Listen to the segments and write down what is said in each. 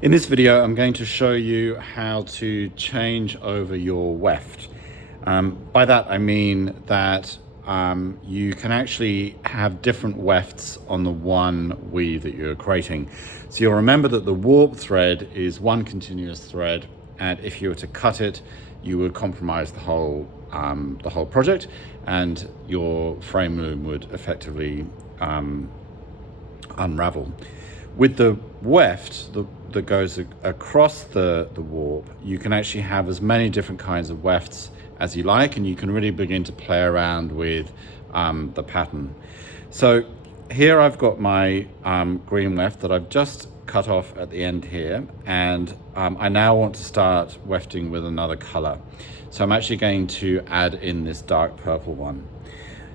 In this video, I'm going to show you how to change over your weft. By that, I mean that you can actually have different wefts on the one weave that you're creating. So you'll remember that the warp thread is one continuous thread, and if you were to cut it, you would compromise the whole project, and your frame loom would effectively unravel. With the weft that goes across the warp, you can actually have as many different kinds of wefts as you like, and you can really begin to play around with the pattern. So here I've got my green weft that I've just cut off at the end here, and I now want to start wefting with another color. So I'm actually going to add in this dark purple one.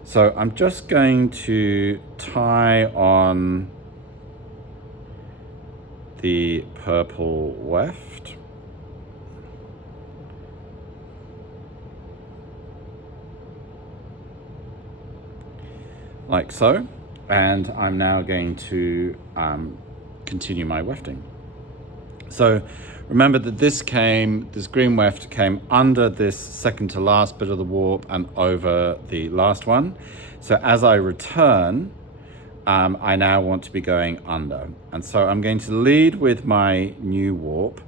So I'm just going to tie on the purple weft. Like so. And I'm now going to continue my wefting. So remember that this green weft came under this second to last bit of the warp and over the last one. So as I return, I now want to be going under. And so I'm going to lead with my new warp,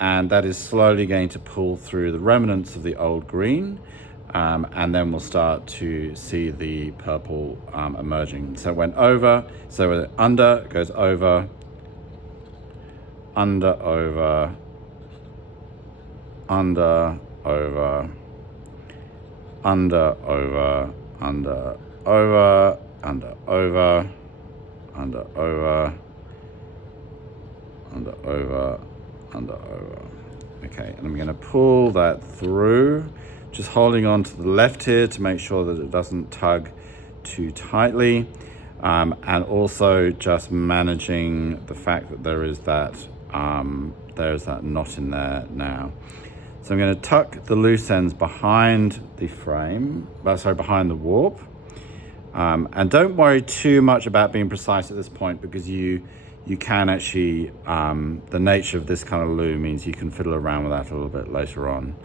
and that is slowly going to pull through the remnants of the old green, and then we'll start to see the purple emerging. So it went over, so under, it goes over, under, over, under, over, under, over, under, over, under, over, under, over, under, over, under, over. Okay, and I'm going to pull that through, just holding on to the left here to make sure that it doesn't tug too tightly, and also just managing the fact that there's that knot in there now. So I'm going to tuck the loose ends behind the frame, behind the warp. And don't worry too much about being precise at this point, because you can actually, the nature of this kind of loom means you can fiddle around with that a little bit later on.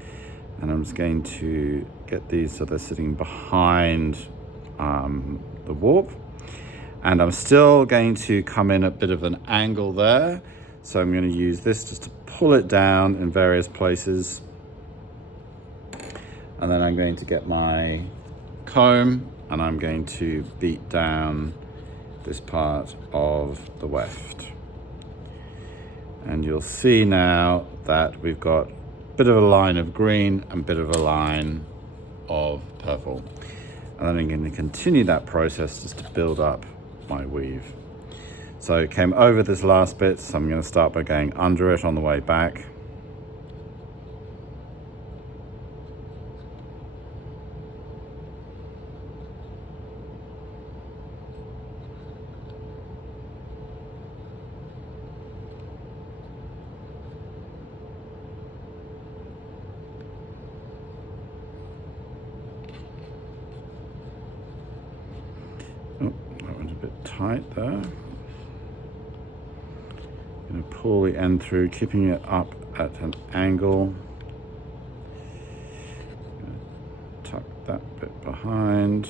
And I'm just going to get these so they're sitting behind the warp. And I'm still going to come in a bit of an angle there. So I'm going to use this just to pull it down in various places. And then I'm going to get my comb, and I'm going to beat down this part of the weft. And you'll see now that we've got a bit of a line of green and a bit of a line of purple. And then I'm going to continue that process just to build up my weave. So it came over this last bit, so I'm going to start by going under it on the way back. Oh, that went a bit tight there. I'm going to pull the end through, keeping it up at an angle. Tuck that bit behind.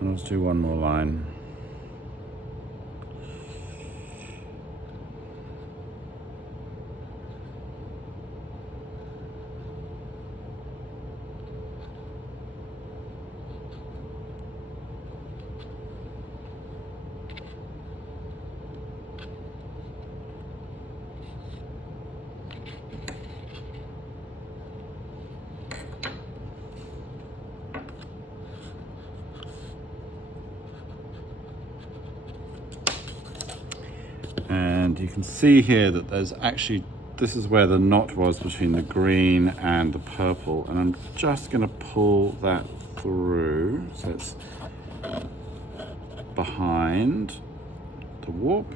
And let's do one more line. And you can see here that there's actually, this is where the knot was between the green and the purple, and I'm just going to pull that through. So it's behind the warp.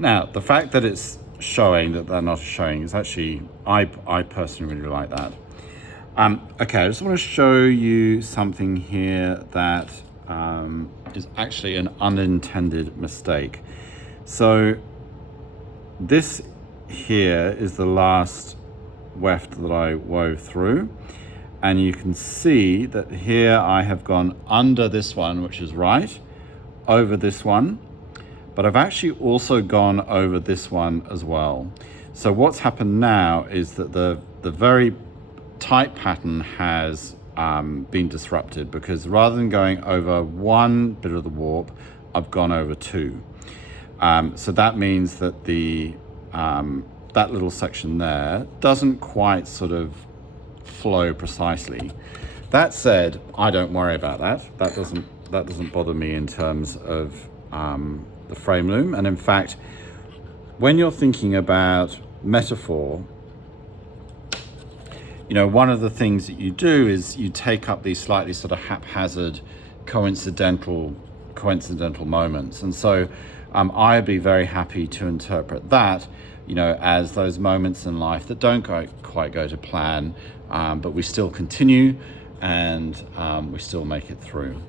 Now, the fact that it's showing that they're not showing is actually, I personally really like that. Okay, I just want to show you something here that is actually an unintended mistake. So this here is the last weft that I wove through, and you can see that here I have gone under this one, which is right, over this one, but I've actually also gone over this one as well. So what's happened now is that the very tight pattern has been disrupted, because rather than going over one bit of the warp, I've gone over two. So that means that the that little section there doesn't quite sort of flow precisely. That said, I don't worry about that. That doesn't bother me in terms of the frame loom. And in fact, when you're thinking about metaphor, you know, one of the things that you do is you take up these slightly sort of haphazard, coincidental moments. And so I'd be very happy to interpret that, you know, as those moments in life that don't quite go to plan, but we still continue and we still make it through.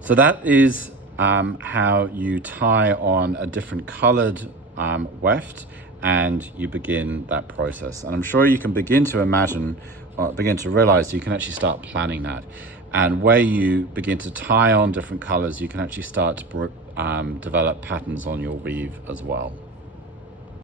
So that is how you tie on a different colored weft, and you begin that process. And I'm sure you can begin to imagine, or begin to realize you can actually start planning that. And where you begin to tie on different colors, you can actually start to develop patterns on your weave as well.